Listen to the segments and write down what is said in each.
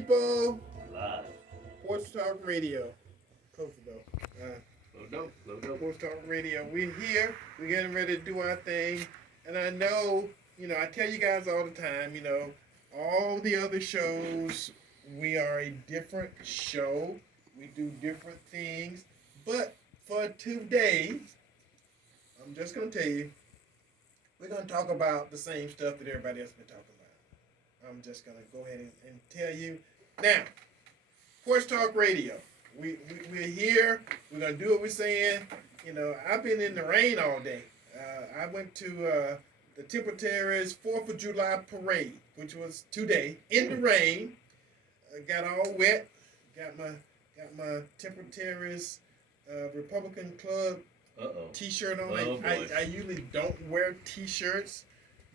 people. Live. Porch Talk Radio. Close the door. Low dope. Porch Talk Radio. We're here. We're getting ready to do our thing. And I know, I tell you guys all the time, all the other shows, we are a different show. We do different things. But for today, I'm just going to tell you, we're going to talk about the same stuff that everybody else has been talking about. I'm just going to go ahead and tell you. Now, Porch Talk Radio. We're here. We're going to do what we're saying. I've been in the rain all day. I went to the Temple Terrace 4th of July parade, which was today, in the rain. Got all wet. Got my Temple Terrace Republican Club T-shirt on. I usually don't wear T-shirts,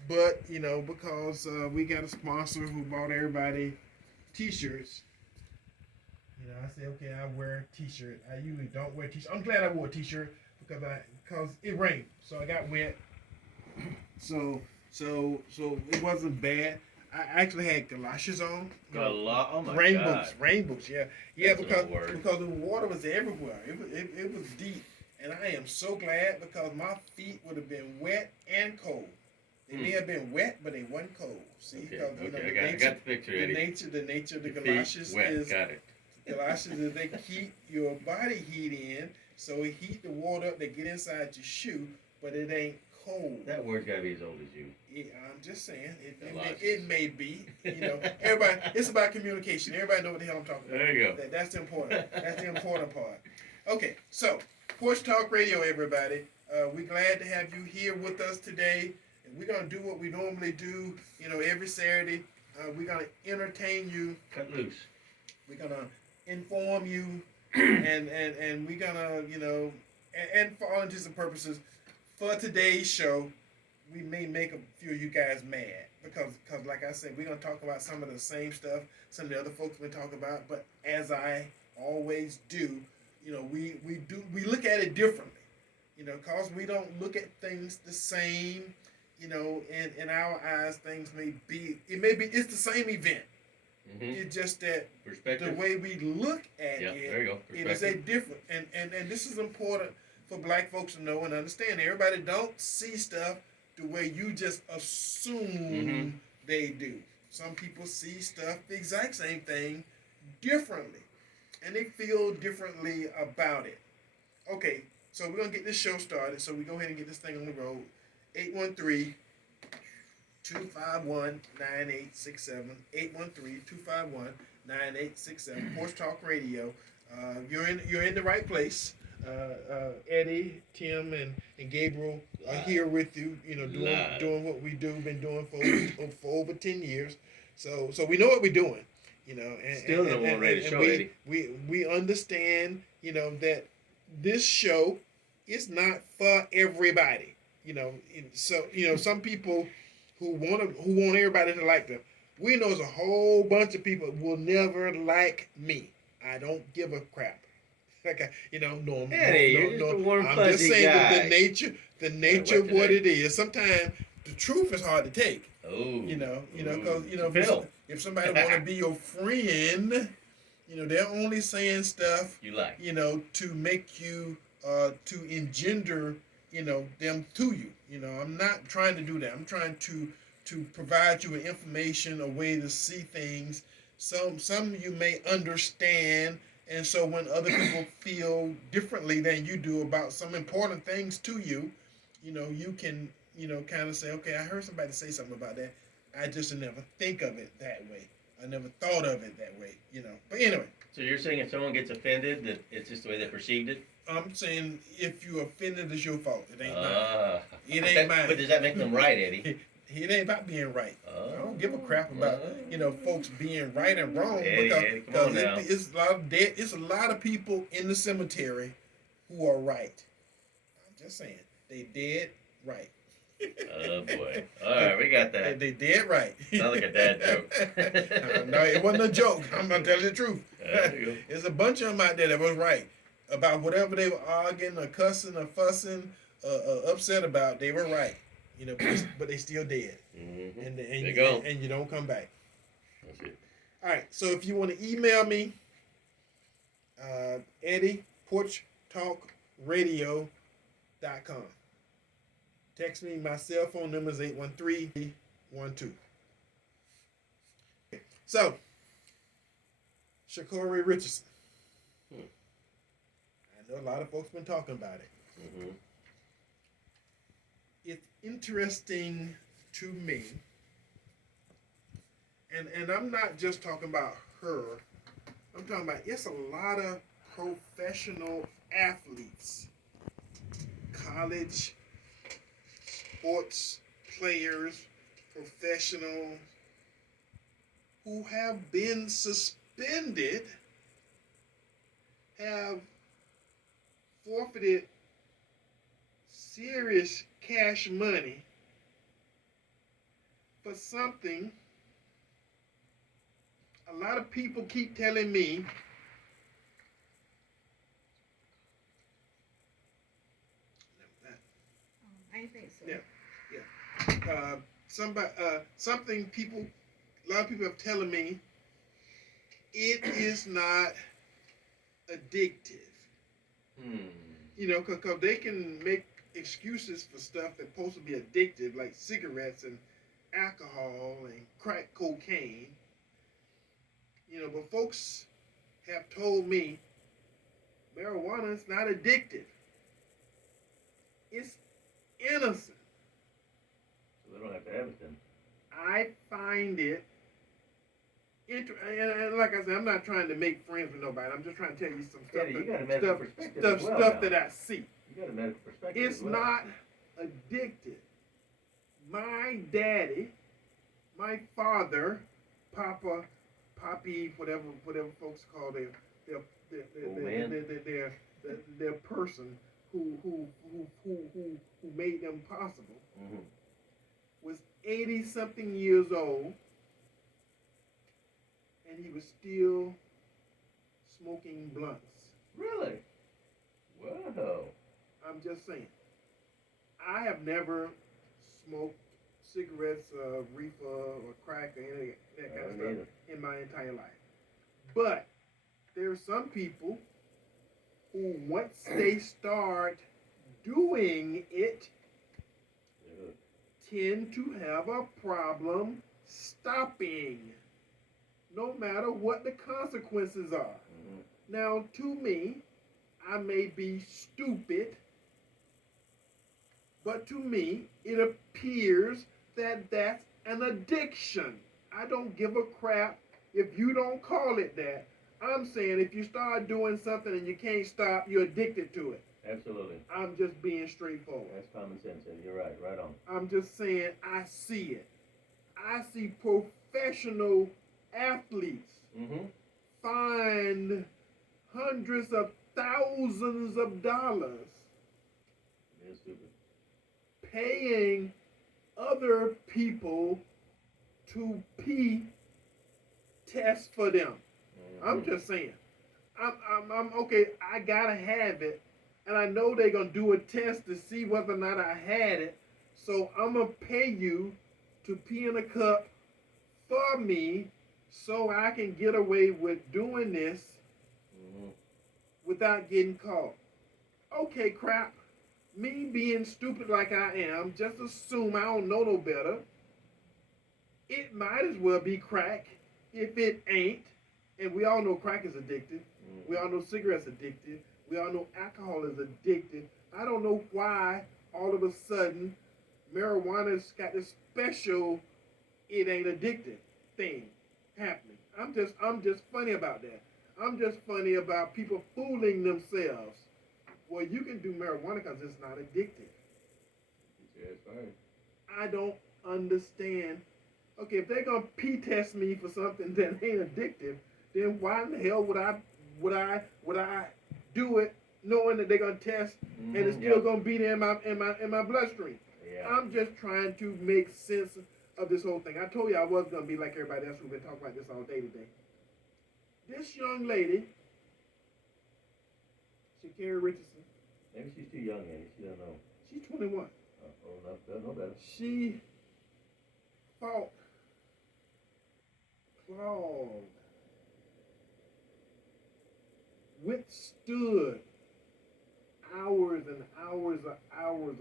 but because we got a sponsor who bought everybody T-shirts. I said, okay, I wear a T-shirt. I usually don't wear T-shirt. I'm glad I wore a T-shirt because it rained, so I got wet. So it wasn't bad. I actually had galoshes on. Oh my God. Rainbows, yeah, because the water was everywhere. It was deep. And I am so glad because my feet would have been wet and cold. They may have been wet, but they weren't cold. See, okay. I got the picture, Eddie. The nature of the galoshes galoshes is they keep your body heat in, so it heat the water up. They get inside your shoe, but it ain't cold. That word's got to be as old as you. I'm just saying, it may be. Everybody. It's about communication. Everybody know what the hell I'm talking about. There you go. That's important. That's the important part. Okay, so. Porch Talk Radio, everybody. We're glad to have you here with us today. And we're going to do what we normally do, every Saturday. We're going to entertain you. Cut loose. We're going to inform you. and we're going to, and for all intents and purposes, for today's show, we may make a few of you guys mad. Because like I said, we're going to talk about some of the same stuff some of the other folks have been talking about. But as I always do, we look at it differently, because we don't look at things the same, in our eyes, it's the same event. Mm-hmm. It's just that the way we look at it is a different, and this is important for black folks to know and understand. Everybody don't see stuff the way you just assume they do. Some people see stuff, the exact same thing, differently. And they feel differently about it. Okay, so we're going to get this show started. So we go ahead and get this thing on the road. 813-251-9867. 813-251-9867. Porch Talk Radio. You're in the right place. Eddie, Tim, and Gabriel are here with you. Doing what we do. Been doing for over 10 years. So we know what we're doing. Still don't want ready to show, Eddie. We understand, that this show is not for everybody. So some people who want everybody to like them. We know there's a whole bunch of people who will never like me. I don't give a crap. Okay, no. Eddie, you're just a warm, I'm fuzzy just saying guy. that the nature of what it is. Sometimes the truth is hard to take. Oh, because if somebody want to be your friend, they're only saying stuff you like, to make you to engender them to you. I'm not trying to do that. I'm trying to provide you with information, a way to see things. Some you may understand, and so when other people feel differently than you do about some important things to you, you can kind of say, okay, I heard somebody say something about that. I just never think of it that way. I never thought of it that way, But anyway. So you're saying if someone gets offended, that it's just the way they perceived it? I'm saying if you're offended, it's your fault. It ain't mine. It ain't mine. But does that make them right, Eddie? It ain't about being right. I don't give a crap about folks being right and wrong. Eddie, come on now. It's a lot of people in the cemetery who are right. I'm just saying they dead right. Oh boy! All right, we got that. They dead right. Sounds like a dad joke. No, it wasn't a joke. I'm gonna tell you the truth. There's a bunch of them out there that was right about whatever they were arguing or cussing or fussing, upset about. They were right. But they still dead. Mm-hmm. And you don't come back. That's it. All right. So if you want to email me, Eddie, PorchTalkRadio.com. Text me. My cell phone number is 813-12. So, Sha'Carri Richardson. I know a lot of folks been talking about it. Mm-hmm. It's interesting to me, and I'm not just talking about her. I'm talking about it's a lot of professional athletes, college sports players, professionals who have been suspended, have forfeited serious cash money for something a lot of people keep telling me I think so. Yeah. Something people, a lot of people are telling me it is not addictive. You know, because they can make excuses for stuff that's supposed to be addictive, like cigarettes and alcohol and crack cocaine. You know, but folks have told me marijuana is not addictive. It's innocent. So they don't have to have it then. I find it and like I said, I'm not trying to make friends with nobody. I'm just trying to tell you some stuff. Yeah, you got a medical perspective as well stuff now. that I see. You got a medical perspective It's as well. not addictive. My daddy, my father, Papa, Poppy, whatever folks call their person who made them possible, was 80-something years old, and he was still smoking blunts. Really? Whoa. I'm just saying. I have never smoked cigarettes, reefer, or crack, or any of that kind of stuff in my entire life. But there are some people who, once they start doing it, tend to have a problem stopping, no matter what the consequences are. Now, to me, I may be stupid, but to me, it appears that that's an addiction. I don't give a crap if you don't call it that. I'm saying if you start doing something and you can't stop, you're addicted to it. Absolutely. I'm just being straightforward. That's common sense, and you're right. Right on. I'm just saying I see it. I see professional athletes find hundreds of thousands of dollars It is stupid. paying other people to pee test for them. I'm just saying. I'm okay. I gotta have it, and I know they're gonna do a test to see whether or not I had it. So I'm gonna pay you to pee in a cup for me, so I can get away with doing this without getting caught. Okay, crap. Me being stupid like I am, just assume I don't know no better. It might as well be crack if it ain't. And we all know crack is addictive. We all know cigarettes addictive. We all know alcohol is addictive. I don't know why all of a sudden marijuana's got this special it ain't addictive thing happening. I'm just funny about that. I'm just funny about people fooling themselves. Well, you can do marijuana because it's not addictive. Yeah, it's fine. I don't understand. Okay, if they're gonna pee test me for something that ain't addictive, then why in the hell would I do it knowing that they're gonna test and it's still gonna be there in my bloodstream? Yeah. I'm just trying to make sense of this whole thing. I told you I was gonna be like everybody else who's been talking about this all day today. This young lady, Sha'Carri Richardson. Maybe she's too young, Eddie. She don't know. She's 21. No better. She fought frog withstood hours and hours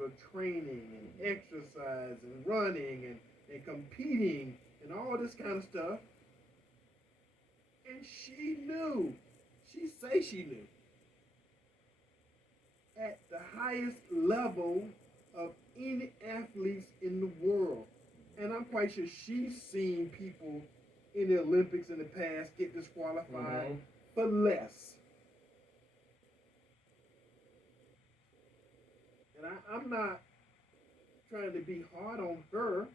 of training and exercise and running and competing and all this kind of stuff. And she knew, she knew, at the highest level of any athletes in the world. And I'm quite sure she's seen people in the Olympics in the past get disqualified for less. And I'm not trying to be hard on her.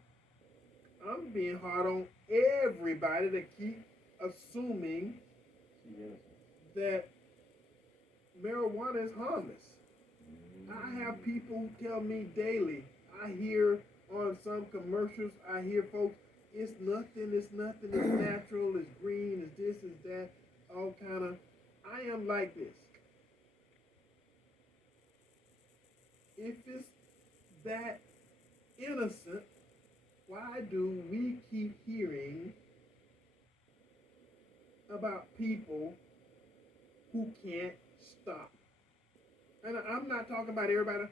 I'm being hard on everybody that keep assuming that marijuana is harmless. I have people tell me daily, I hear on some commercials, I hear folks, it's nothing, it's natural, it's green, it's this, it's that, all kind of, I am like this. If it's that innocent, why do we keep hearing about people who can't stop? And I'm not talking about everybody.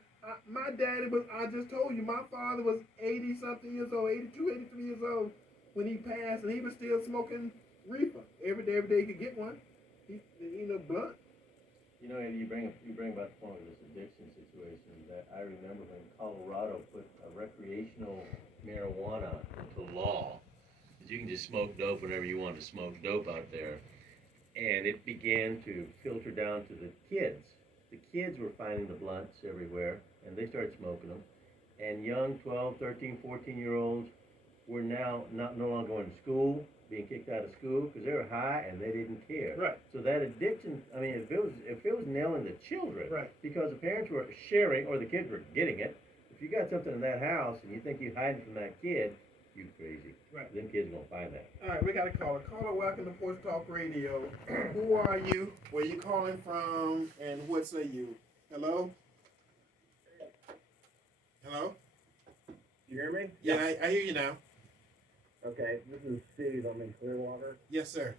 My daddy was, I just told you, my father was 80-something years old, 82, 83 years old when he passed, and he was still smoking reefer. Every day he could get one. He blunt. You know, Eddie, you bring about the point of this addiction situation that I remember when Colorado put a recreational marijuana into law. Because you can just smoke dope whenever you want to smoke dope out there. And it began to filter down to the kids. The kids were finding the blunts everywhere, and they started smoking them. And young 12, 13, 14-year-olds were now no longer going to school, being kicked out of school because they were high and they didn't care. Right. So that addiction, I mean, if it was nailing the children, right, because the parents were sharing or the kids were getting it. If you got something in that house and you think you're hiding from that kid, you crazy. Right. Them kids gonna find that. All right, we got a caller. Caller, welcome to Porch Talk Radio. Who are you? Where you calling from? And what say you? Hello? Hello? You hear me? Yeah, I hear you now. Okay, this is Steve. I'm in Clearwater. Yes, sir.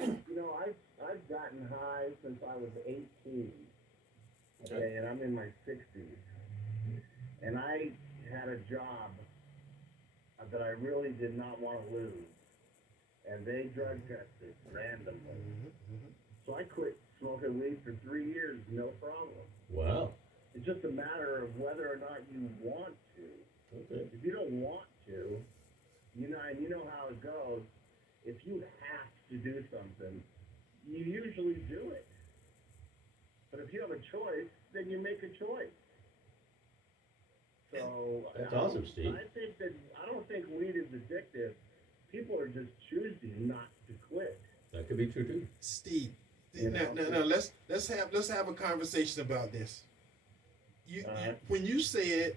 I've gotten high since I was 18. Okay, and I'm in my 60s. And I had a job that I really did not want to lose. And they drug tested randomly. So I quit smoking weed for 3 years, no problem. Wow. It's just a matter of whether or not you want to. Okay. If you don't want to, you know how it goes. If you have to do something, you usually do it. But if you have a choice, then you make a choice. So that's awesome, Steve. I don't think weed is addictive. People are just choosing not to quit. That could be true too. Steve, now let's have a conversation about this. When you said,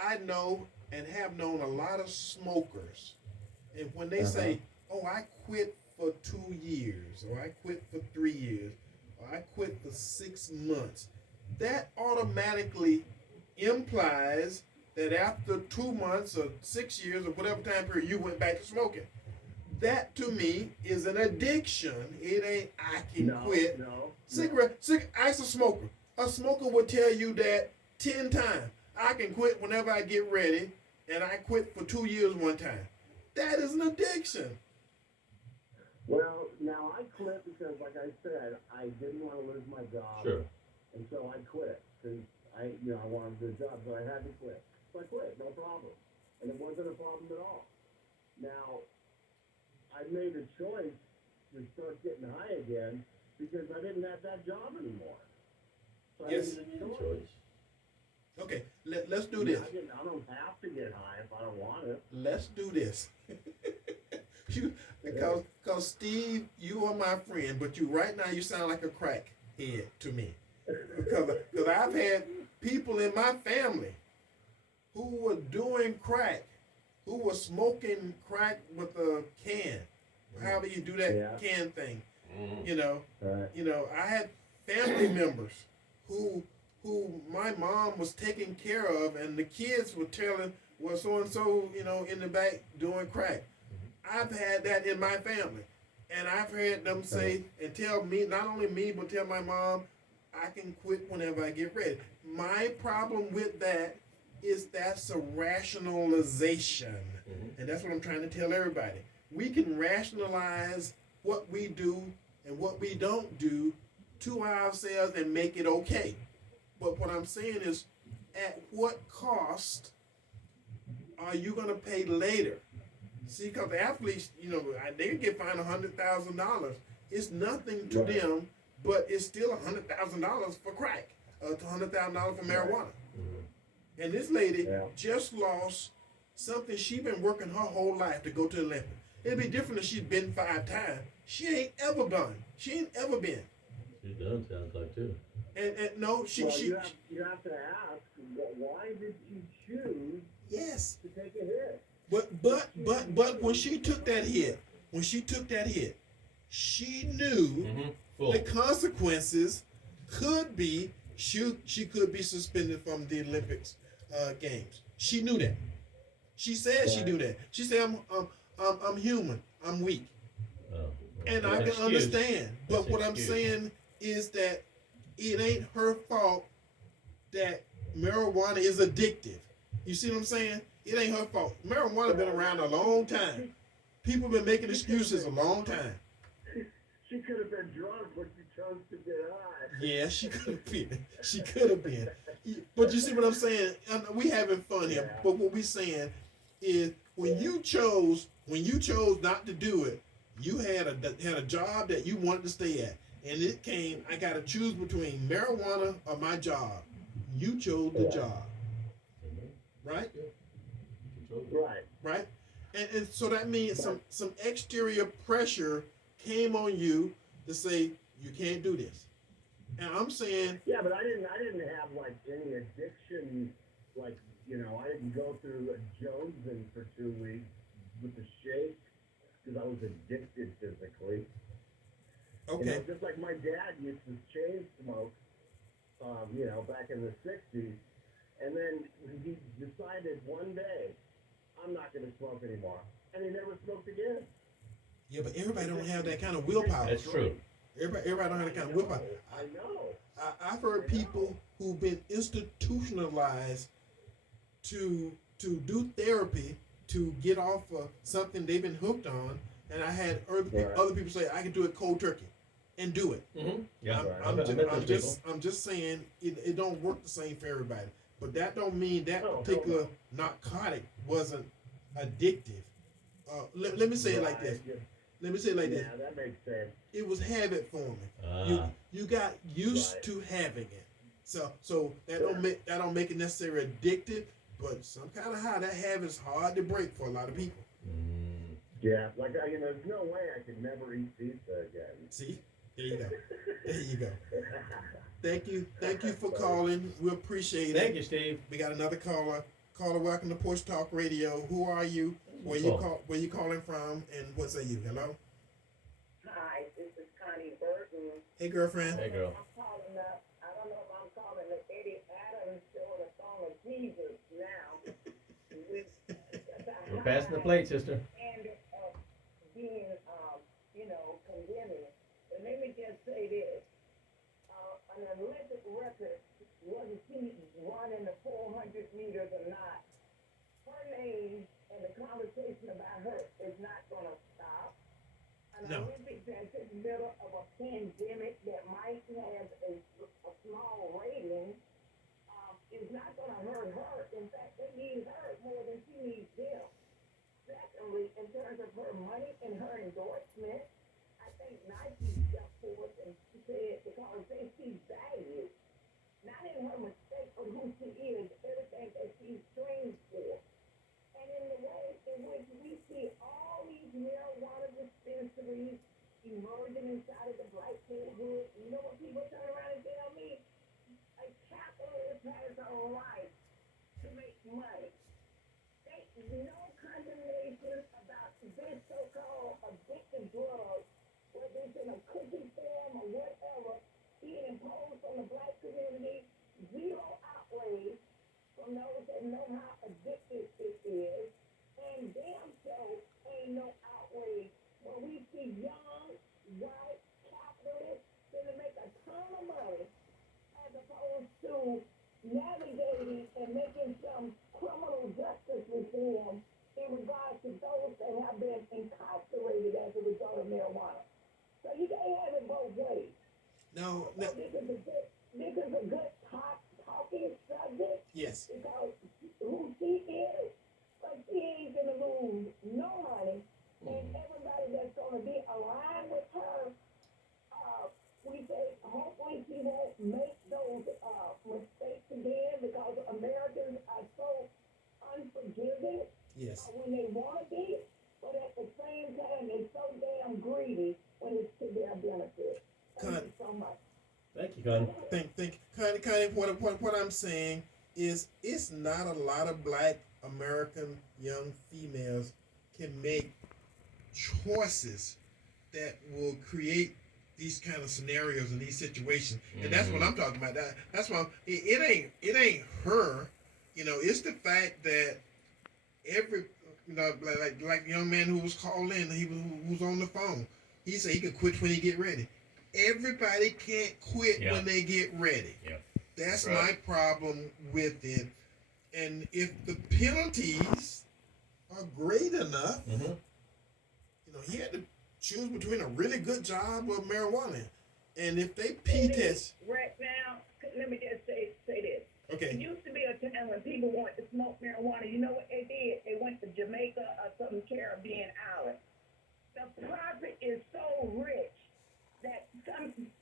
I know and have known a lot of smokers, and when they say, "Oh, I quit for 2 years," or "I quit for 3 years," or "I quit for 6 months," that automatically implies that after 2 months or 6 years or whatever time period you went back to smoking. That to me is an addiction. It ain't I can quit. Cigarette. Ask a smoker. A smoker will tell you that 10 times. I can quit whenever I get ready, and I quit for 2 years one time. That is an addiction. Well, now I quit because, like I said, I didn't want to lose my job. Sure. And so I quit because I wanted the job, so I had to quit. So I quit, no problem. And it wasn't a problem at all. Now, I made a choice to start getting high again because I didn't have that job anymore. So Yes. I needed a choice. Okay, let's do this. I don't have to get high if I don't want it. Let's do this. Because Steve, you are my friend, but right now you sound like a crackhead to me. Because I've had people in my family who were doing crack, who were smoking crack with a can, however you do that can thing. I had family members who my mom was taking care of, and the kids were telling well, so and so, in the back doing crack. I've had that in my family. And I've heard them say and tell me, not only me, but tell my mom, I can quit whenever I get ready. My problem with that is that's a rationalization. And that's what I'm trying to tell everybody. We can rationalize what we do and what we don't do to ourselves and make it okay. But what I'm saying is, at what cost are you going to pay later? See, because the athletes, they can get fined $100,000. It's nothing to them, but it's still $100,000 for crack, $100,000 for marijuana. And this lady just lost something she's been working her whole life to go to the Olympics. It'd be different if she'd been 5 times. She ain't ever done. She ain't ever been. She's done, sounds like, too. And no, she. You have to ask, why did she choose to take a hit? But when she took that hit, she knew the consequences could be she could be suspended from the Olympics games. She knew that. She said she knew that. She said I'm human. I'm weak. And I can understand. But what I'm saying is that it ain't her fault that marijuana is addictive. You see what I'm saying? It ain't her fault. Marijuana been around a long time. People been making excuses a long time. She could have been drunk, but she chose to get high. Yeah, she could have been. She could have been. But you see what I'm saying? We having fun here. Yeah. But what we saying is when you chose not to do it, you had a job that you wanted to stay at. And it came, I got to choose between marijuana or my job. You chose the job. Right? Right? And so that means some exterior pressure came on you to say, you can't do this. And I'm saying... Yeah, but I didn't have, like, any addiction, like, I didn't go through a Jonesing for 2 weeks with the shake because I was addicted physically. Okay. Just like my dad used to chain smoke, back in the 60s. And then he decided one day, I'm not going to smoke anymore. And he never smoked again. Yeah, but everybody don't have that kind of willpower. That's true. Everybody don't have that kind of willpower. I know. I've heard people who've been institutionalized to do therapy to get off of something they've been hooked on. And I had other people say, I can do it cold turkey. And do it. Mm-hmm. Yeah, I'm just saying it don't work the same for everybody. But that don't mean that particular narcotic wasn't addictive. Let me say it like this. Let me say it like this. Yeah, that makes sense. It was habit forming. You got used to having it. So that don't make it necessarily addictive, but some kind of high, that habit's hard to break for a lot of people. Yeah, like there's no way I could never eat pizza again. See? There you go. Thank you for calling. We appreciate it. Thank you, Steve. We got another caller. Caller, welcome to Porch Talk Radio. Who are you? Where you calling from? And what say you? Hello? Hi, this is Connie Burton. Hey, girlfriend. Hey, girl. I'm calling up. I don't know if I'm calling the Eddie Adams show or the song of Jesus now. We're passing the plate, sister. And being, condemning. But let me just say this. An Olympic record, whether she running the 400 meters or not, her name and the conversation about her is not going to stop. An Olympic that's in the middle of a pandemic that might have a small rating is not going to hurt her. In fact, they need her more than she needs them. Secondly, in terms of her money and her endorsement, I think Nike stepped forward and said, because they see value, not in her mistake, but who she is, everything that she streams for. And in the way in which we see all these marijuana dispensaries emerging inside of the black neighborhood, you know what people turn around and tell me? A capitalist has a right to make money. There's no condemnation about this so-called addictive drug, whether it's in a cookie form or whatever, being imposed on the black community. Zero outrage from those that know how addictive it No, So this is a good talking subject yes. because who she is, but she ain't gonna lose no money, and everybody that's gonna be aligned with her, we say hopefully she won't make those mistakes again because Americans are so unforgiving Yes. when they want to be, but at the same time they're so damn greedy when it's to their benefit. Thank you so much. Thank you, Connie. Kind of what I'm saying is it's not a lot of black American young females can make choices that will create these kind of scenarios and these situations, and that's what I'm talking about. That's why it ain't her, it's the fact that every like the young man who was called in, who was on the phone. He said he could quit when he get ready. Everybody can't quit when they get ready. Yeah. That's right. my problem with it. And if the penalties are great enough, he had to choose between a really good job or marijuana. And if they P-test... Right now, let me just say this. Okay. It used to be a time when people wanted to smoke marijuana. You know what they did? They went to Jamaica or some Caribbean island. The profit is so rich that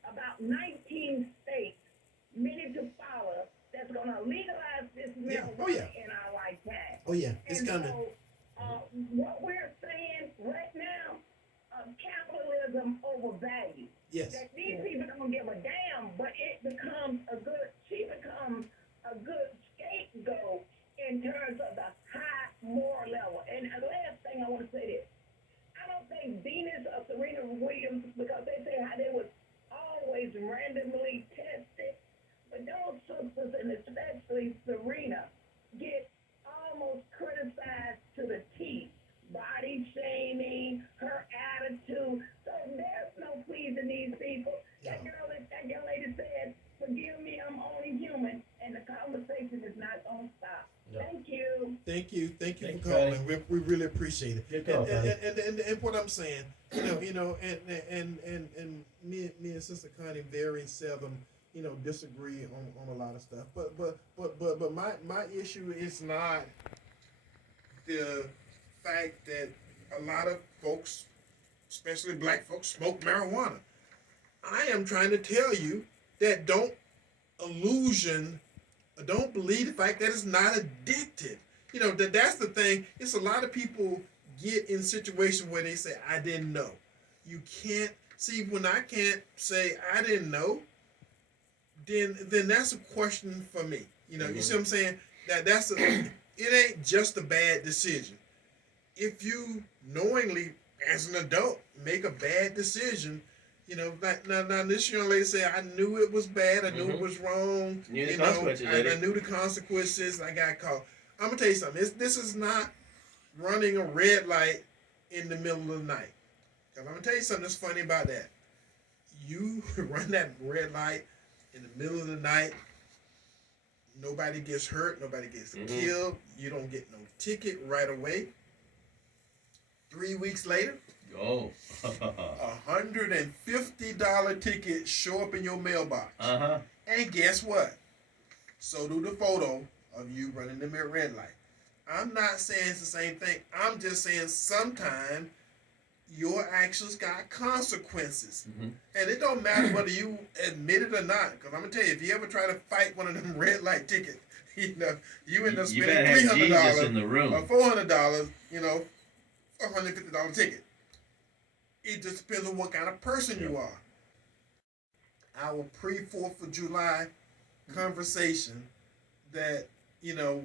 about 19 states, many to follow, that's going to legalize this marijuana in our lifetime. Oh, yeah. It's coming. So, what we're saying right now, capitalism over value. Yes. That these people don't give a damn, but she becomes a good scapegoat in terms of the high moral level. And the last thing I want to say this. I don't think Venus or Serena Williams, because they say how they was always randomly tested, but those sisters, and especially Serena, get almost criticized to the teeth. Body shaming, her attitude. So there's no pleasing these people. That young lady said, "Forgive me, I'm only human," and the conversation is not going to stop. No. Thank you. Thank you for calling. We really appreciate it. And what I'm saying, and me and Sister Connie very seldom, disagree on a lot of stuff. But my issue is not the fact that a lot of folks, especially black folks, smoke marijuana. I am trying to tell you that don't believe the fact that it's not addicted. That's the thing. It's a lot of people get in situations where they say, I didn't know. You can't see when I can't say I didn't know, then that's a question for me. You see what I'm saying? It ain't just a bad decision. If you knowingly, as an adult, make a bad decision, now this young lady said, I knew it was bad, I knew it was wrong, I knew the consequences, I got caught. I'm going to tell you something, this is not running a red light in the middle of the night. Because I'm going to tell you something that's funny about that. You run that red light in the middle of the night, nobody gets hurt, nobody gets killed, you don't get no ticket right away. 3 weeks later, $150 ticket show up in your mailbox. And guess what? So do the photo of you running the red light. I'm not saying it's the same thing. I'm just saying sometimes your actions got consequences. And it don't matter whether you admit it or not. Because I'm going to tell you, if you ever try to fight one of them red light tickets, you end up spending $300 in the room. or $400, $150 ticket. It just depends on what kind of person you are. Our pre-4th of July conversation that, I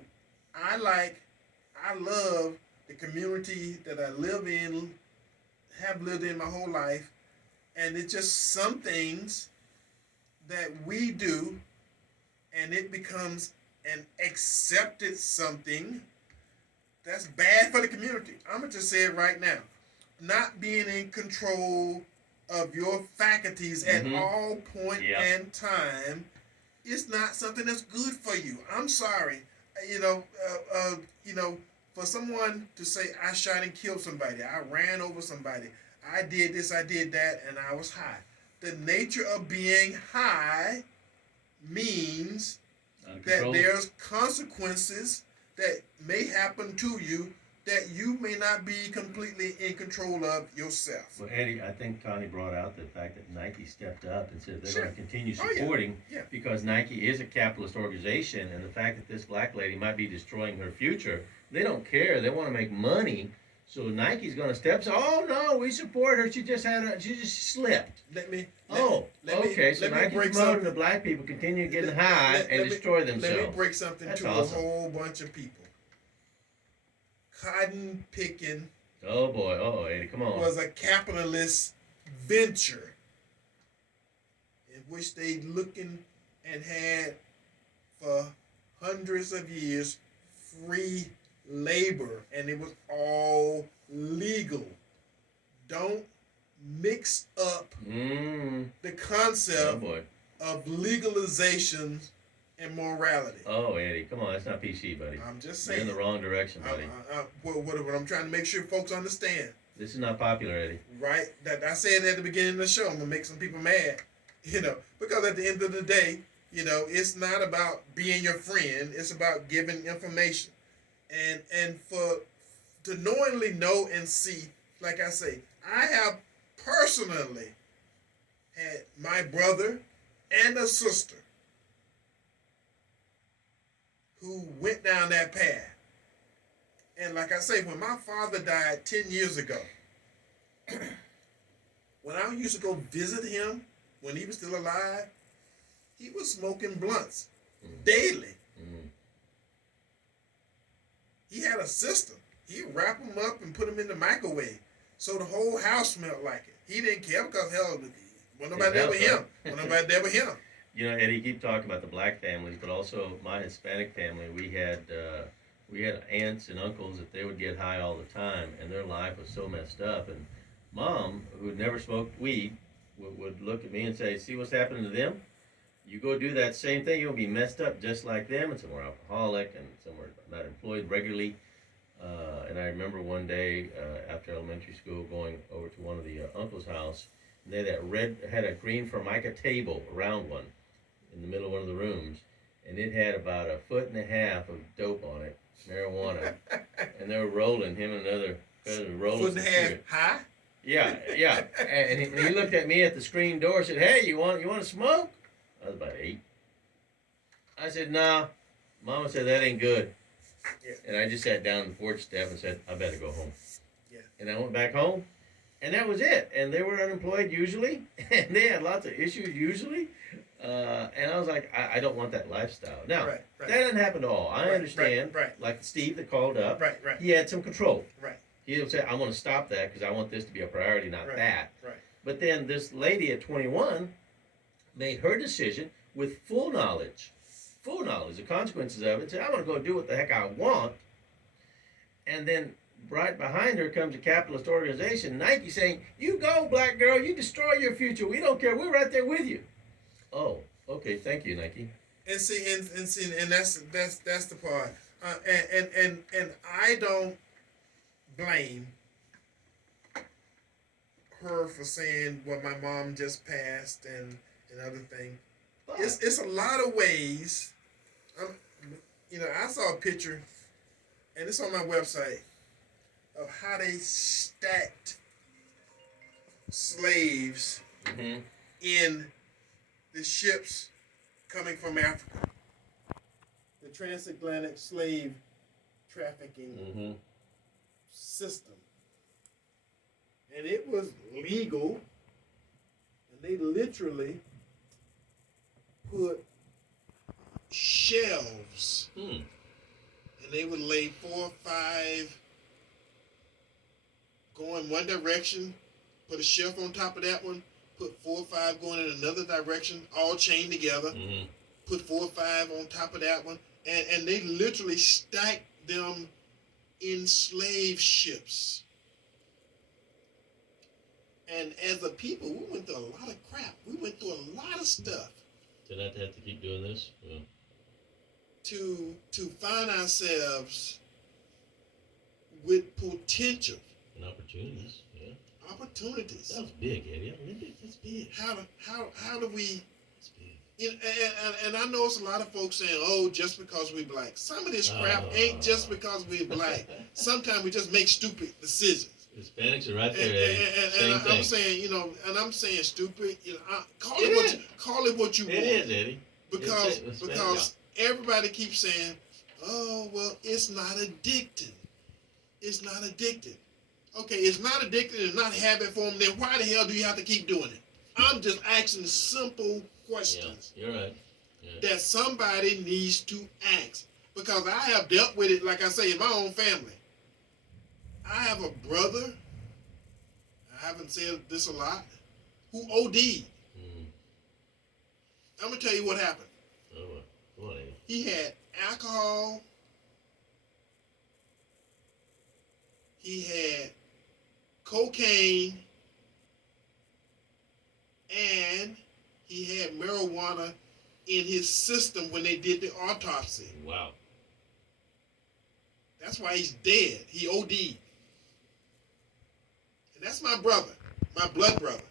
love the community that I live in, have lived in my whole life, and it's just some things that we do, and it becomes an accepted something that's bad for the community. I'm going to just say it right now. Not being in control of your faculties at all point and time is not something that's good for you. I'm sorry. For someone to say, I shot and killed somebody, I ran over somebody, I did this, I did that, and I was high. the nature of being high means Out of that control. there's consequences that may happen to you that you may not be completely in control of yourself. Well, Eddie, I think Connie brought out the fact that Nike stepped up and said they're Sure. going to continue Oh, yeah. supporting Yeah. because Nike is a capitalist organization, and the fact that this black lady might be destroying her future, they don't care. They want to make money. So Nike's going to step. So, oh no, we support her. She just slipped. Let me. Okay. So Nike's break promoting something. the black people continue getting Let- high let- and let me- destroy themselves. Let me break something That's to awesome. a whole bunch of people. Cotton picking Oh boy. Oh, Eddie, come on. was a capitalist venture in which they looking and had for hundreds of years free labor, and it was all legal. Don't mix up the Oh concept boy. of legalization and morality. Oh, Eddie, come on. That's not PC, buddy. I'm just You're in saying. the wrong direction, buddy. What I'm trying to make sure folks understand, This is not popular, Eddie. right? That I said at the beginning of the show, I'm gonna make some people mad, because at the end of the day, it's not about being your friend. It's about giving information, and to knowingly know and see. Like I say, I have personally had my brother and a sister who went down that path. And like I say, when my father died 10 years ago, when I used to go visit him when he was still alive, he was smoking blunts daily. Mm. He had a system. He'd wrap them up and put them in the microwave so the whole house smelled like it. He didn't care because, hell, when nobody there but him. When nobody there but him. You know, Eddie, you keep talking about the black families, but also my Hispanic family. We had aunts and uncles that they would get high all the time, and their life was so messed up. And Mom, who had never smoked weed, would look at me and say, "See what's happening to them? You go do that same thing, you'll be messed up just like them." And some were alcoholic, and some were not employed regularly. And I remember one day after elementary school going over to one of the uncle's house, and they had a green Formica table, a round one, in the middle of one of the rooms, and it had about 1.5 foot of dope on it, marijuana, and they were rolling, him and another cousin rolling. Foot and a half high? Yeah. And he looked at me at the screen door and said, "Hey, you want to smoke?" I was about 8. I said, "Nah." Mama said, "That ain't good." Yeah. And I just sat down on the porch step and said, "I better go home." Yeah. And I went back home, and that was it. And they were unemployed usually, and they had lots of issues usually. And I was like, I don't want that lifestyle. Now, Right. that doesn't happen to all. I Right, understand. right. Like Steve that called up, Right. he had some control. Right. He would say, "I want to stop that because I want this to be a priority, not that." Right. But then this lady at 21 made her decision with full knowledge the consequences of it. Said, "I want to go do what the heck I want." And then right behind her comes a capitalist organization, Nike, saying, "You go, black girl, you destroy your future. We don't care. We're right there with you." Oh, okay, thank you, Nike. And see, and that's the part. And I don't blame her for saying what my mom just passed and other things. But, It's a lot of ways. I saw a picture, and it's on my website, of how they stacked slaves mhm, in the ships coming from Africa. The transatlantic slave trafficking mhm. system. And it was legal, and they literally put shelves, Hmm. and they would lay 4 or 5 going one direction, put a shelf on top of that one, put 4 or 5 going in another direction, all chained together, Mhm. put 4 or 5 on top of that one, and they literally stacked them in slave ships. And as a people, we went through a lot of crap. We went through a lot of stuff To not have to keep doing this? Yeah. to find ourselves with potential. And opportunities, yeah. opportunities. That was big, Eddie. I mean, that's big. How do we? That's big. And I know it's a lot of folks saying, "Oh, just because we black." Some of this crap ain't just because we black. Sometimes we just make stupid decisions. Hispanics are right there, Eddie. Same thing. I'm saying, and I'm saying stupid. Call it what you want. It is, Eddie. Because everybody keeps saying, "Oh, well, it's not addicting. It's not addicted." Okay, it's not addicted. It's not habit form. Then why the hell do you have to keep doing it? I'm just asking simple questions. Yeah, you're right. Yeah. That somebody needs to ask, because I have dealt with it. Like I say, in my own family, I have a brother. I haven't said this a lot. Who OD'd. I'm gonna tell you what happened. Oh, come on, Eddie. He had alcohol. He had cocaine, and he had marijuana in his system when they did the autopsy. Wow. That's why he's dead. He OD'd. And that's my brother, my blood brother.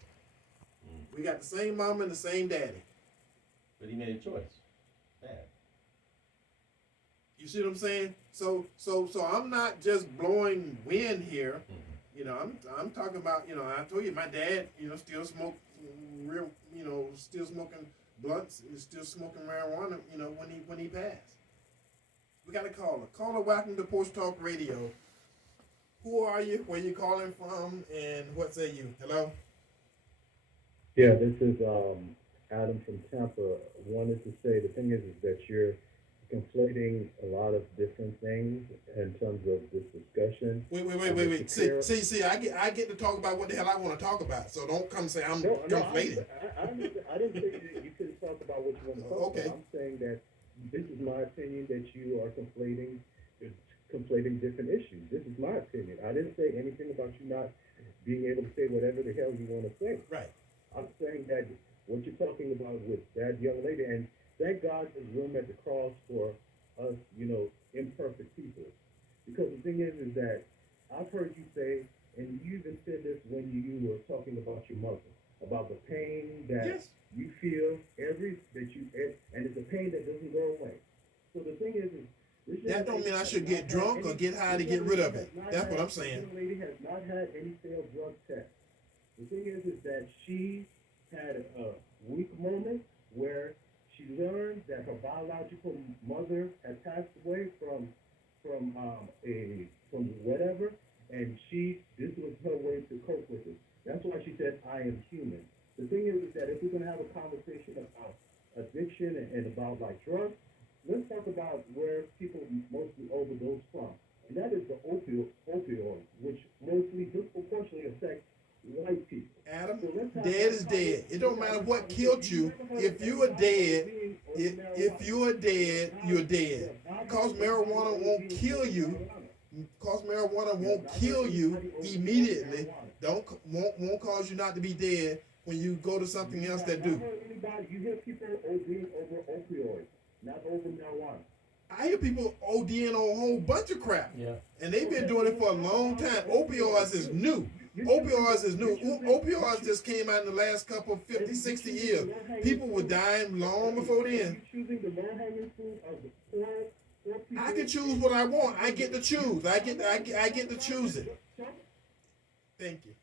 We got the same mama and the same daddy. But he made a choice. Bad. You see what I'm saying? So I'm not just blowing wind here. I'm talking about, I told you my dad, still smoked real, still smoking blunts, still smoking marijuana, when he passed. We got a caller. Caller, welcome to Porch Talk Radio. Who are you? Where you calling from? And what say you? Hello? Yeah, this is Adam from Tampa. Wanted to say the thing is that you're conflating a lot of different things in terms of this discussion. Wait. See, I get to talk about what the hell I want to talk about. So don't come say I'm conflating. I didn't say that you couldn't talk about what you want to talk about. I'm saying that this is my opinion that you are conflating different issues. This is my opinion. I didn't say anything about you not being able to say whatever the hell you want to say. Right. I'm saying that what you're talking about with that young lady, and thank God there's room at the cross for us, imperfect people. Because the thing is that I've heard you say, and you even said this when you were talking about your mother, about the pain that you feel and it's a pain that doesn't go away. So the thing is that don't mean I should get drunk or get high to get rid of it. That's what I'm saying. This lady has not had any failed drug tests. The thing is that she had a weak moment where she learned that her biological mother had passed away from whatever, and this was her way to cope with it. That's why she said, "I am human." The thing is that if we're going to have a conversation about addiction and about like drugs, let's talk about where people mostly overdose from, and that is the opioid, which mostly disproportionately affects white people. Adam, dead is dead. It don't matter what killed you. If you are dead, you're dead. Because marijuana won't kill you. Because marijuana won't kill you immediately. Won't cause you not to be dead when you go to something else that do. You hear people ODing over opioids, not over marijuana. I hear people ODing on a whole bunch of crap. Yeah. And they've been doing it for a long time. Opioids is new. Opioids just came out in the last couple of 50, 60 years. People were dying long before then. I can choose what I want. I get to choose. I get to choose it. Thank you.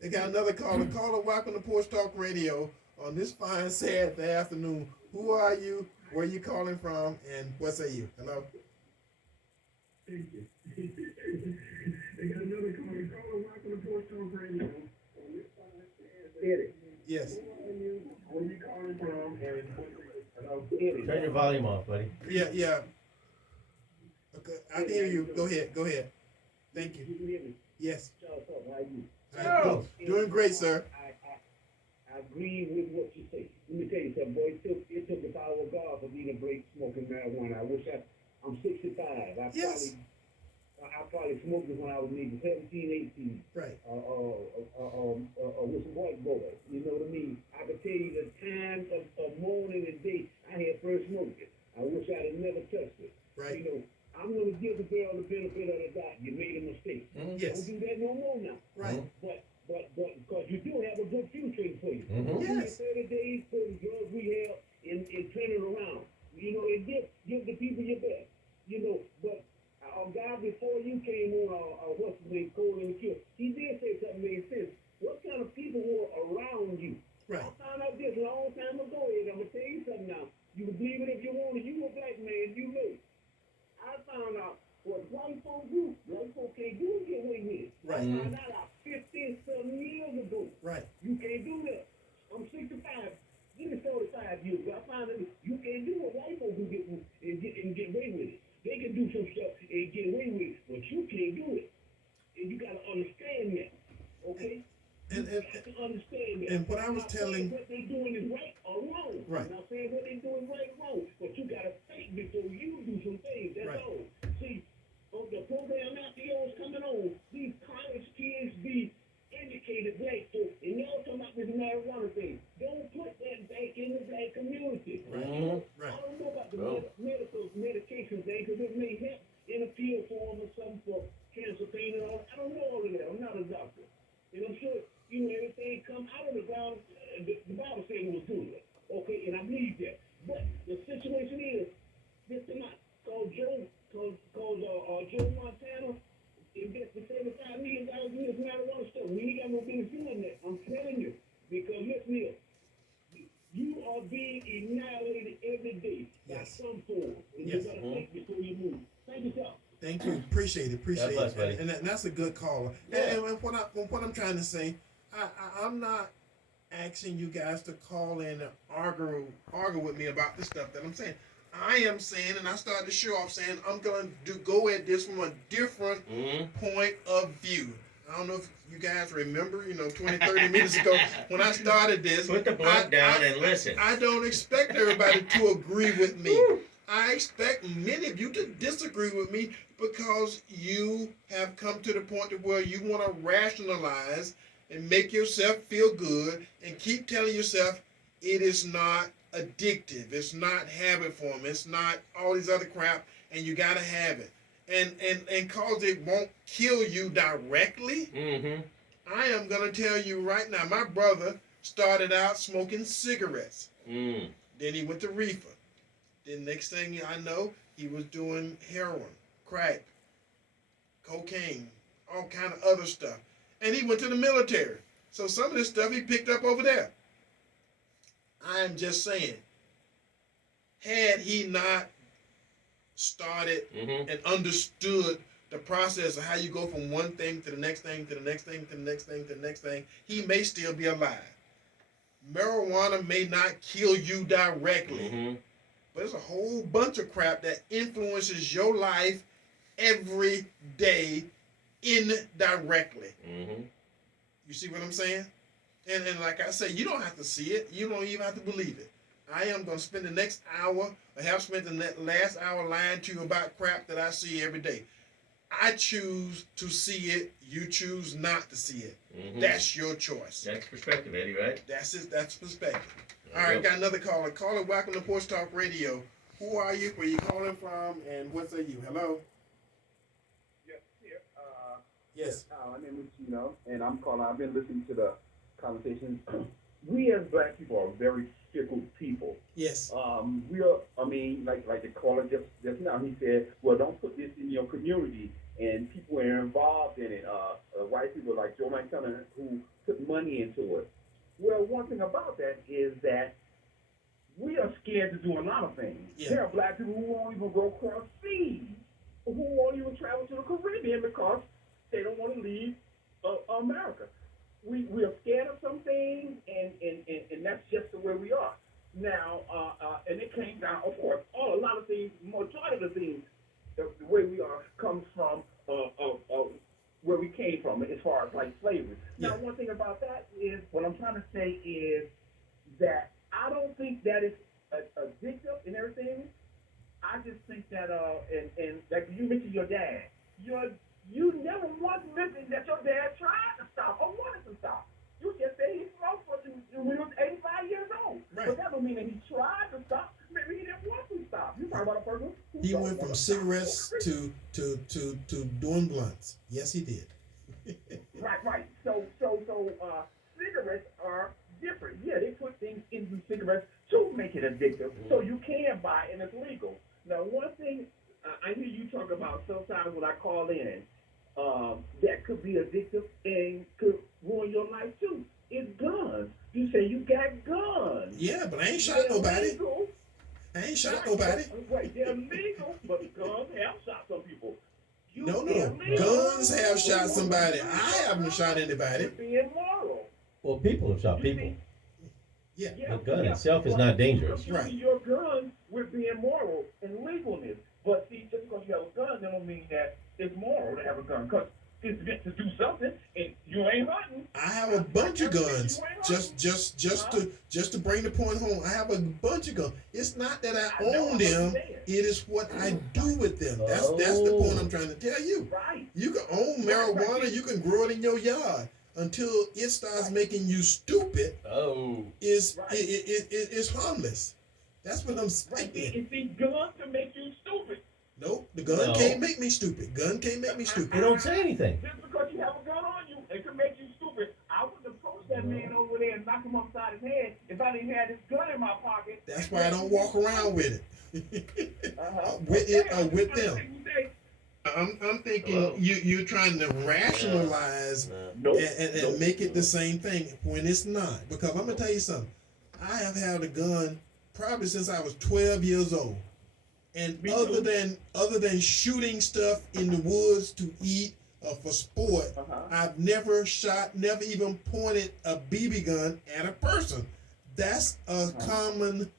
They got another caller. Caller, welcome to Porch Talk Radio on this fine Saturday afternoon. Who are you? Where are you calling from? And what say you? Hello? Thank you. They got another caller. Caller, welcome to Porch Talk Radio on this fine Saturday. Yes. Where you calling from? Turn your volume off, buddy. Yeah. Okay, I can hear you. Go ahead. Thank you. Yes. Doing great, sir. I agree with what you say. Let me tell you something, boy. It took the power of God for me to break smoking marijuana. I'm 65. I probably smoked it when I was maybe 17, 18. Right. With some white boys. You know what I mean? I can tell you the time of morning and day I had first smoked it. I wish I'd have never touched it. Right. I'm going to give the girl the benefit of the doubt. You made a mistake. Yes. Don't do that no more now. Right. for you. Mhm. Yes. 30 days for the drugs rehab and turn it around. You know, and give the people your best. You know, but a guy before you came on, what's his name, Cole and the Kill, he did say something made sense. What kind of people were around you? Right. I found out this a long time ago, and I'm going to tell you something now. You can believe it if you want it. You a black man, you know. I found out what white folks do, black folks can't do and get away with it. Right. I found that out 15, 7 years ago. Right. You can't do that. I'm 65. Give me 45 years ago. I found out you can't do what white folks do and get away with it. They can do some stuff and get away with it, but you can't do it. And you got to understand that, okay? And You got to understand that. and what I was I'm not saying telling, what they doing is right or wrong. Right. I'm not saying what they doing right or wrong, but you got to think before you do some things. That's Right. all. See, on the program after yours coming on, these college kids be educated black folks, and y'all talking about this marijuana thing. Don't put that back in the black community. Mhm. right. I don't know about the Well. medication thing, because it may help in a pill form or something for cancer pain and all. I don't know all of that. I'm not a doctor. And I'm sure, you know, everything come out of the ground. The Bible said it was good. Okay, and I believe that. But the situation is, this tonight, Joe Montana invested $75 million in this marijuana stuff. We ain't got no business doing that. I'm telling you. Because listen here, you are being annihilated every day by Yes. some form. And Yes. you gotta think before you move. Thank you, sir. Thank you. Appreciate it. God bless, buddy. And that's a good call. Yeah. And what I'm trying to say, I'm not asking you guys to call in and argue with me about the stuff that I'm saying. I am saying, and I started the show off saying, I'm going to go at this from a different Mhm. point of view. I don't know if you guys remember, 20, 30 minutes ago when I started this. Put the blunt down and listen. I don't expect everybody to agree with me. I expect many of you to disagree with me because you have come to the point to where you want to rationalize and make yourself feel good and keep telling yourself it is not addictive, it's not habit form, it's not all these other crap, and you gotta have it. And cause it won't kill you directly, Mhm. I am gonna tell you right now, my brother started out smoking cigarettes. Mm. Then he went to reefer. Then next thing I know, he was doing heroin, crack, cocaine, all kind of other stuff. And he went to the military. So some of this stuff he picked up over there. I'm just saying, had he not started Mhm. and understood the process of how you go from one thing to the next thing, to the next thing, to the next thing, to the next thing, he may still be alive. Marijuana may not kill you directly, Mhm. but there's a whole bunch of crap that influences your life every day indirectly. Mhm. You see what I'm saying? And like I say, you don't have to see it. You don't even have to believe it. I am going to spend the next hour, or have spent the last hour lying to you about crap that I see every day. I choose to see it. You choose not to see it. Mhm. That's your choice. That's perspective, Eddie, right? That's it. That's perspective. There All you right, go. got another caller. Caller, welcome to Porch Talk Radio. Who are you? Where you calling from? And what say you? Hello? Yes, here. Yes. My name is Chino, and I'm calling. I've been listening to the conversations. We as black people are very fickle people. Yes. We are. I mean, like the caller just now, he said, "Well, don't put this in your community." And people are involved in it. White people like Joe Montana who put money into it. Well, one thing about that is that we are scared to do a lot of things. Yeah. There are black people who won't even go across seas, who won't even travel to the Caribbean because they don't want to leave America. We are scared of some things, and that's just the way we are. Now, and it came down, of course, a lot of things, majority of the things, the way we are comes from where we came from as far as like slavery. Yeah. Now, one thing about that is, what I'm trying to say is that I don't think that is addictive and everything. I just think that, and like you mentioned your dad, you never once mentioned that your dad tried to stop or wanted to stop. You just say he smoked when he was 85 years old. Right. But that don't mean that he tried to stop. Maybe he didn't want to stop. You talking about a person who He don't went want from to stop. cigarettes to doing blunts. Yes, he did. Right. So cigarettes are different. Yeah, they put things into cigarettes to make it addictive, so you can buy it and it's legal. Now, one thing I hear you talk about sometimes when I call in, that could be addictive and could ruin your life too. It's guns. You say you got guns. Yeah, but I ain't shot They're nobody. legal. I ain't shot nobody. Wait, they're legal, but guns have shot some people. No. Guns have shot somebody. I haven't shot anybody. Being moral. Well, people have shot You people. see? Yeah. The gun itself is not dangerous. Right. Your gun with being moral and legalness. But see, just because you have a gun, that don't mean that it's moral to have a gun. Because it's meant to do something, and you ain't hunting. I have a bunch of guns. Just to bring the point home, I have a bunch of guns. It's not that I own them. It is what I do with them. That's the point I'm trying to tell you. Right. You can own marijuana. You can grow it in your yard until it starts making you stupid. It's harmless. That's what I'm saying. It's these guns to make you stupid. Nope, the gun can't make me stupid. Gun can't make me stupid. They don't say anything. Just because you have a gun on you, it can make you stupid. I wouldn't approach that man over there and knock him upside his head if I didn't have this gun in my pocket. That's why I don't walk around with it. With it or with them. I'm thinking you're trying to rationalize and make it the same thing when it's not. Because I'm gonna tell you something. I have had a gun probably since I was 12 years old. And other than shooting stuff in the woods to eat or for sport, I've never shot, never even pointed a BB gun at a person. That's a common,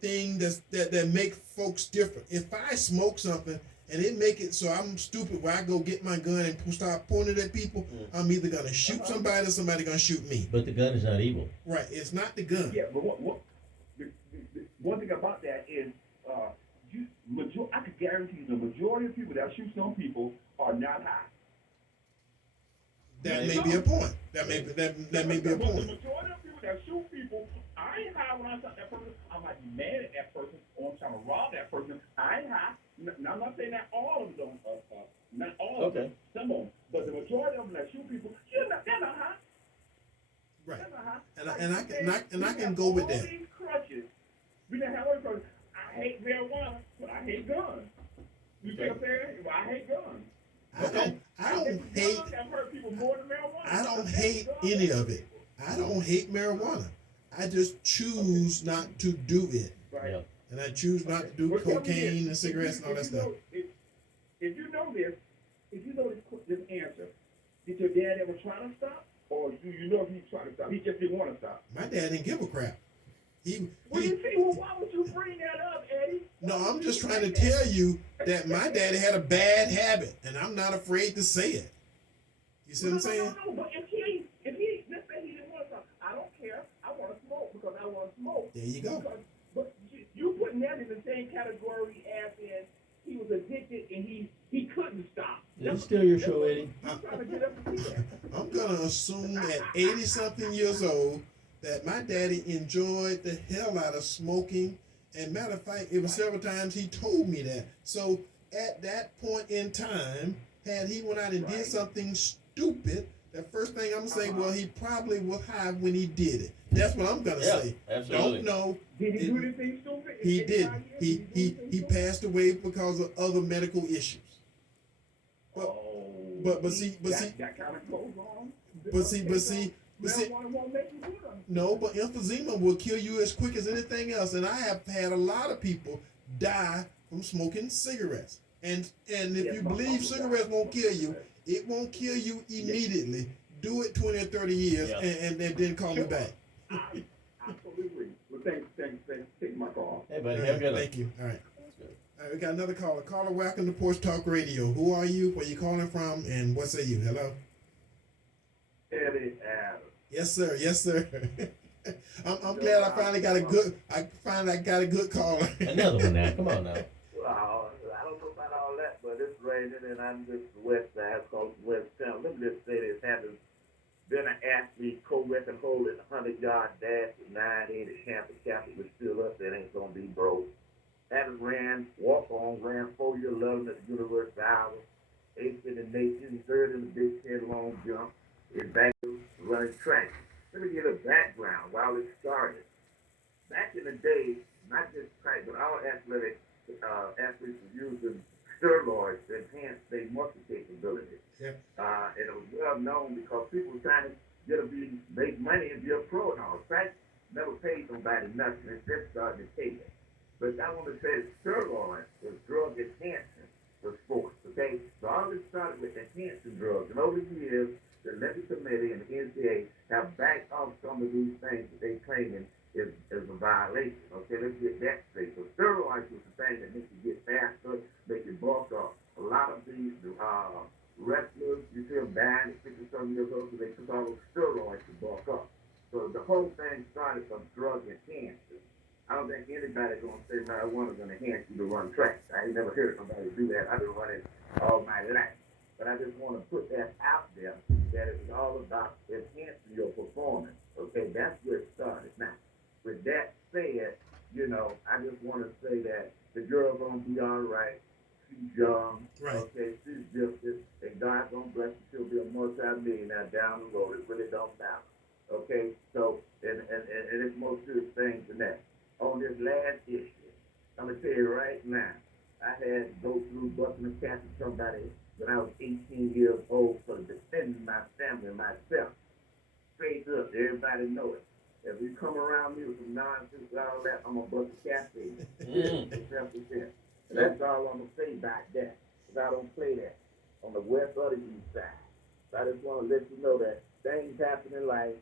thing that make folks different. If I smoke something and it make it so I'm stupid where I go get my gun and start pointing at people, I'm either gonna shoot somebody or somebody gonna shoot me. But the gun is not evil. Right, it's not the gun. Yeah, but the one thing about that is, I could guarantee you the majority of people that shoot some people are not high. That may be a point. That may be a point. The majority of people that shoot people, I ain't high when I shot that person. I might be mad at that person or I'm trying to rob that person. I ain't high. Now, I'm not saying that all of them don't. Not all of them. Some of them. But the majority of them that shoot people, they're not high. Right. They're not high. And I can go with that. All these crutches. We done have all these crutches. I hate marijuana, but I hate guns. You see what I'm saying? Well, I hate guns. I don't hate any of it. I don't hate marijuana. I just choose not to do it. Right. And I choose not to do cocaine and cigarettes and all that stuff. If you know this answer, did your dad ever try to stop? Or do you know if he tried to stop? He just didn't want to stop. My dad didn't give a crap. Why would you bring that up, Eddie? No, I'm just trying to tell you that my daddy had a bad habit, and I'm not afraid to say it. You see what I'm saying? No, but if he, let's say he didn't want to stop, I don't care. I want to smoke because I want to smoke. There you go. But you putting that in the same category as in he was addicted and he couldn't stop. Is this still your show, Eddie? I'm gonna assume at 80-something years old that my daddy enjoyed the hell out of smoking. And matter of fact, it was several times he told me that. So at that point in time, had he went out and did something stupid, the first thing I'm gonna say, well, he probably was high when he did it. That's what I'm gonna say. Absolutely. Don't know. Did he do anything stupid? He did. He passed away because of other medical issues. But see, that kind of goes on. But see. No, but emphysema will kill you as quick as anything else. And I have had a lot of people die from smoking cigarettes. And if you believe cigarettes won't kill you, it won't kill you immediately. Do it 20 or 30 years and then call me back. I absolutely agree. Well, thanks. Take my call. Hey, buddy, have a good one. Thank you. All right. All right, we got another caller. Caller, welcome to Porch Talk Radio. Who are you? Where you calling from? And what say you? Hello? Eddie Adams. Yes, sir. Yes, sir. I'm glad I finally got a good. I got a good caller. Another one now. Come on now. Well, I don't know about all that, but it's raining and I'm just west side, called West Town. Let me just say this: having been an athlete, co-record holder in 100-yard dash with 980 champion, was still up there, ain't gonna be broke. Having ran 4-year-11 at the University of Iowa, 8th in the nation, 3rd in the Big Ten long jump. In back running track. let me give a background while it started. Back in the day, not just track, but all athletic athletes were using steroids to enhance their muscle capability. Yep. And it was well known because people were trying to make money and be a pro and all. Track never paid nobody nothing. It just started to pay it. But I want to say that steroids was drug enhancement for sports. Okay, so all this started with enhancing drugs, and over the years, the Olympic Committee and the NCAA have backed off some of these things that they claiming is a violation. Okay, let's get that straight. So steroids was the thing that makes you get faster, make you bulk up. A lot of these wrestlers, you see them dying at 60-some years old because they took all those steroids to bulk up. So the whole thing started from drug enhancement. I don't think anybody's going to say marijuana's going to enhance you to run track. I ain't never heard somebody do that. I've been running all my life. But I just want to put that out there that it's all about enhancing your performance. Okay, that's where it started. Now, with that said, I just want to say that the girl's going to be all right. She's young. Right. Okay, she's gifted. And God's going to bless her. She'll be a multi-millionaire down the road. It really don't matter. Okay, so, and it's more serious things than that. On this last issue, I'm going to tell you right now, I had to go through busting a cap with somebody when I was 18 years old for defending my family and myself. Straight up, everybody know it. If you come around me with some nonsense and all that, I'm going to bust a cap for you. Self-defense. And that's all I'm going to say about that, because I don't play that on the west or the east side. So I just want to let you know that things happen in life,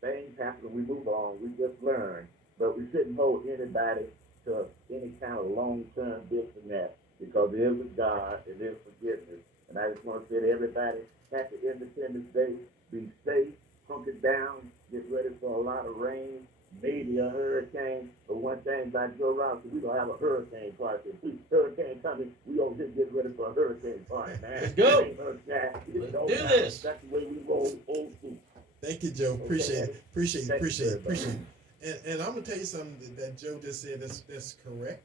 things happen, we move on, we just learn. But we shouldn't hold anybody to any kind of long-term this and that, because there is a God, and there's forgiveness. And I just want to say to everybody, happy Independence Day. Be safe, hunker down, get ready for a lot of rain, maybe a hurricane. But one thing about Joe Rouse, we're going to have a hurricane party. Hurricane coming, we going to get ready for a hurricane party, man. Let's go. Let's do this. That's the way we roll old school. Thank you, Joe. Appreciate it. And I'm gonna tell you something that Joe just said that's correct.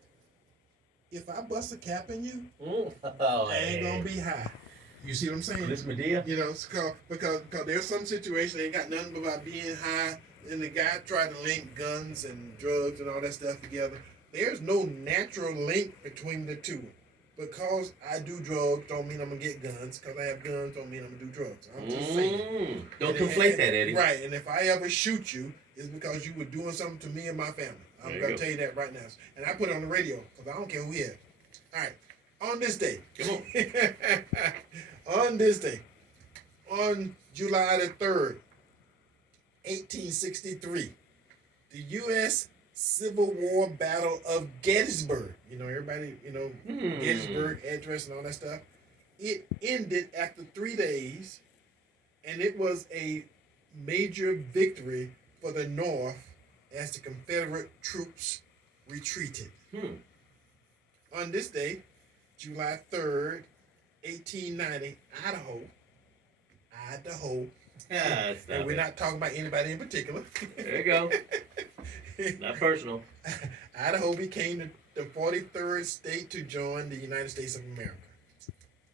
If I bust a cap in you, I ain't gonna be high. You see what I'm saying? This Medea? Because there's some situation ain't got nothing about being high, and the guy tried to link guns and drugs and all that stuff together. There's no natural link between the two. Because I do drugs don't mean I'm gonna get guns. Because I have guns don't mean I'm gonna do drugs. I'm just saying. Don't conflate that, Eddie. Right, and if I ever shoot you, it's because you were doing something to me and my family. I'm going to tell you that right now. And I put it on the radio because I don't care who is. All right. On this day. Come on. On July the 3rd, 1863, the U.S. Civil War Battle of Gettysburg. Everybody, Gettysburg address and all that stuff. It ended after 3 days, and it was a major victory for the North as the Confederate troops retreated. On this day, July 3rd, 1890, Idaho. And we're not talking about anybody in particular. There you go. Not personal. Idaho became the 43rd state to join the United States of America.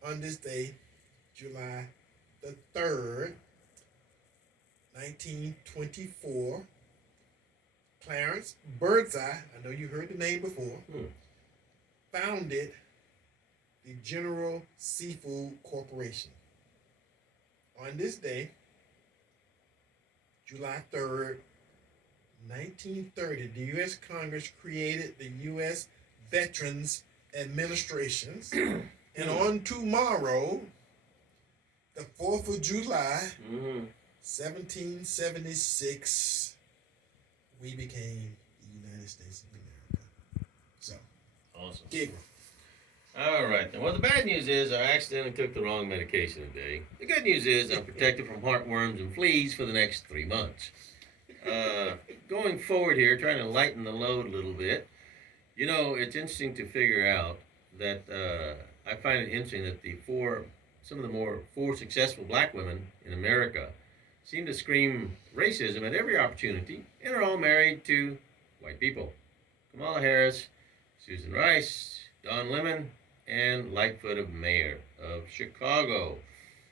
On this day, July the 3rd, 1924, Clarence Birdseye, I know you heard the name before, founded the General Seafood Corporation. On this day, July 3rd, 1930, the U.S. Congress created the U.S. Veterans Administrations. And on tomorrow, the 4th of July, 1776, we became the United States of America. So, awesome. Gabriel. All right. Now, well, the bad news is I accidentally took the wrong medication today. The good news is I'm protected from heartworms and fleas for the next 3 months. Going forward here, trying to lighten the load a little bit. It's interesting to figure out that I find it interesting that some of the more successful black women in America seem to scream racism at every opportunity and are all married to white people. Kamala Harris, Susan Rice, Don Lemon, and Lightfoot of mayor of Chicago.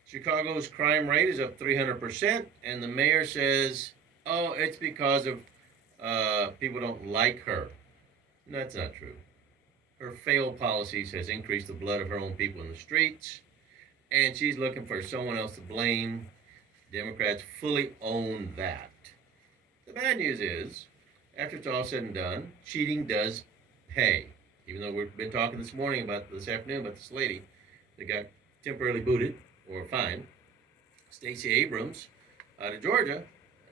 Chicago's crime rate is up 300%, and the mayor says oh, it's because of people don't like her. That's not true. Her failed policies has increased the blood of her own people in the streets, and she's looking for someone else to blame. Democrats fully own that. The bad news is, after it's all said and done, cheating does pay. Even though we've been talking this afternoon about this lady that got temporarily booted or fined. Stacey Abrams out of Georgia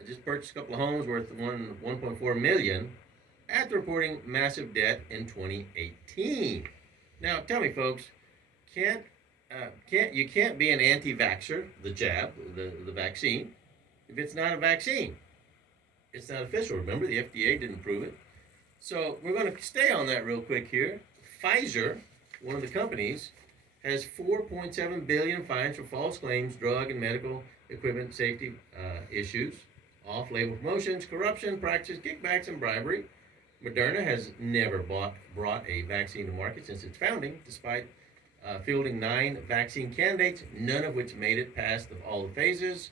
just purchased a couple of homes worth 1.4 million after reporting massive debt in 2018. Now, tell me, folks, you can't be an anti-vaxxer, the jab, the vaccine, if it's not a vaccine. It's not official. Remember, the FDA didn't prove it. So we're going to stay on that real quick here. Pfizer, one of the companies, has $4.7 billion fines for false claims, drug and medical equipment safety issues, off-label promotions, corruption practices, kickbacks, and bribery. Moderna has never brought a vaccine to market since its founding, despite fielding 9 vaccine candidates, none of which made it past all the phases.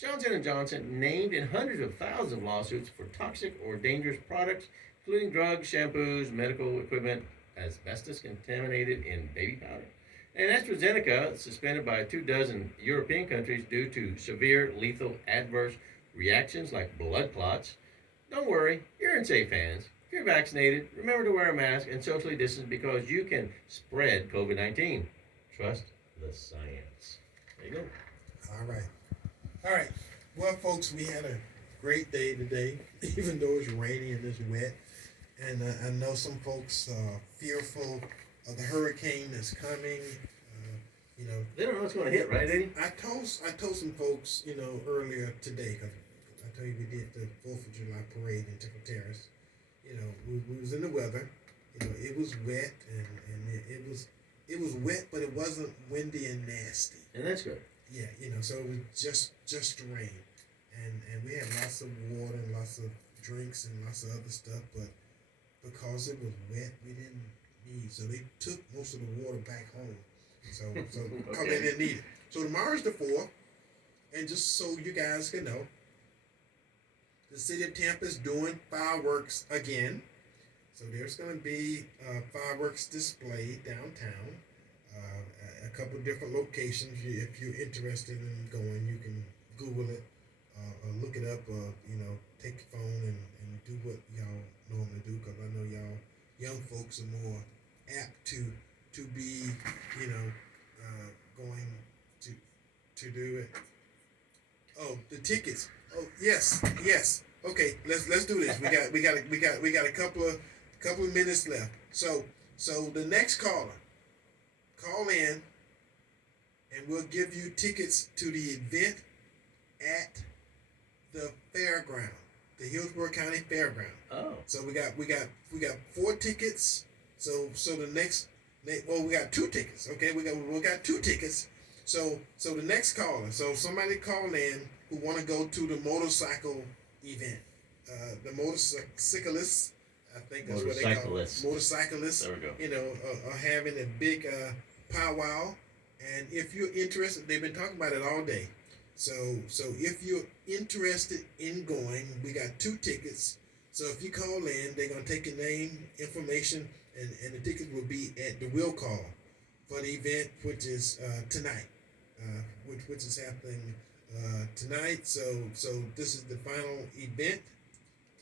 Johnson & Johnson named in hundreds of thousands of lawsuits for toxic or dangerous products, including drugs, shampoos, medical equipment, asbestos contaminated in baby powder. And AstraZeneca suspended by 24 European countries due to severe lethal adverse reactions like blood clots. Don't worry, you're in safe hands. If you're vaccinated, remember to wear a mask and socially distance because you can spread COVID-19. Trust the science. There you go. All right. Well, folks, we had a great day today, even though it's rainy and it's wet. And I know some folks are fearful of the hurricane that's coming. They don't know what's going to hit, right, Eddie? I told some folks, earlier today, because I told you we did the 4th of July parade in Temple Terrace. We was in the weather. It was wet, and it was wet, but it wasn't windy and nasty. And that's good. Yeah, so it was just rain, and we had lots of water and lots of drinks and lots of other stuff, but because it was wet, we didn't need. So they took most of the water back home. So because they didn't need it. So tomorrow's the 4th, and just so you guys can know, the city of Tampa is doing fireworks again. So there's going to be a fireworks display downtown. A couple different locations. If you're interested in going, you can Google it, or look it up, or take your phone and do what y'all normally do. Because I know y'all young folks are more apt to be going to do it. Oh, the tickets. Oh, yes. Okay, let's do this. We got a couple of minutes left. So the next caller, call in, and we'll give you tickets to the event at the fairground, the Hillsborough County Fairground. Oh. So we got 4 tickets. So the next, we got 2 tickets. Okay, we got 2 tickets. So the next caller. So somebody call in who want to go to the motorcycle event. The motorcyclists, I think that's what they call it. Motorcyclists. There we go. Are having a big powwow. And if you're interested, they've been talking about it all day. So if you're interested in going, we got 2 tickets. So if you call in, they're going to take your name, information, and the tickets will be at the will call for the event, which is tonight, which is happening tonight. So this is the final event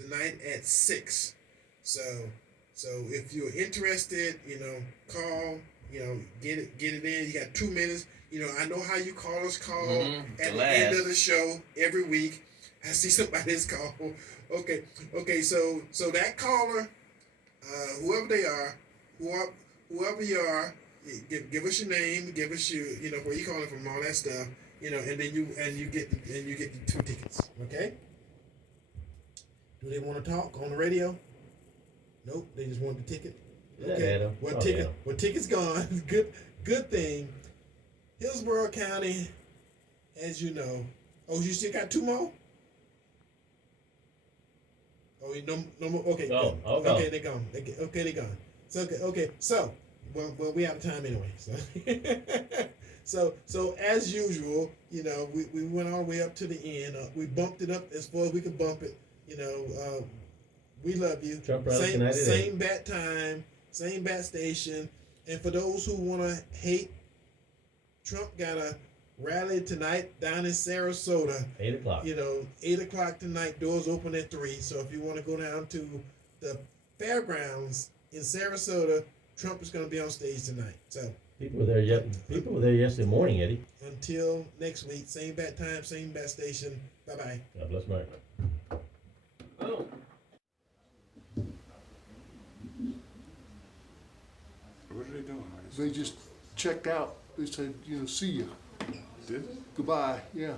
tonight at 6. So if you're interested, call. Get it in. You got 2 minutes. I know how you callers call at the end of the show every week. I see somebody's call. Okay. So that caller, whoever they are, whoever you are, give us your name, give us your, where you calling from, all that stuff, and then you get the 2 tickets. Okay. Do they want to talk on the radio? Nope. They just want the ticket. Okay. Ticket's gone. Good thing. Hillsborough County, as you know. Oh, you still got 2 more? Oh, no more. Okay. Go. Okay, they're gone. They're gone. So okay. So, well, we out of time anyway. So, So as usual, we went all the way up to the end. We bumped it up as far as we could bump it. We love you. Trump rally tonight at 8. Same bat time, same bat station. And for those who want to hate, Trump got a rally tonight down in Sarasota. 8 o'clock. 8 o'clock tonight. Doors open at 3. So if you want to go down to the fairgrounds in Sarasota, Trump is going to be on stage tonight. So People were there yesterday morning, Eddie. until next week, same bat time, same bat station. Bye bye. God bless America. Oh. What are they doing? They just checked out. They said, see you. Did they? Goodbye. Yeah.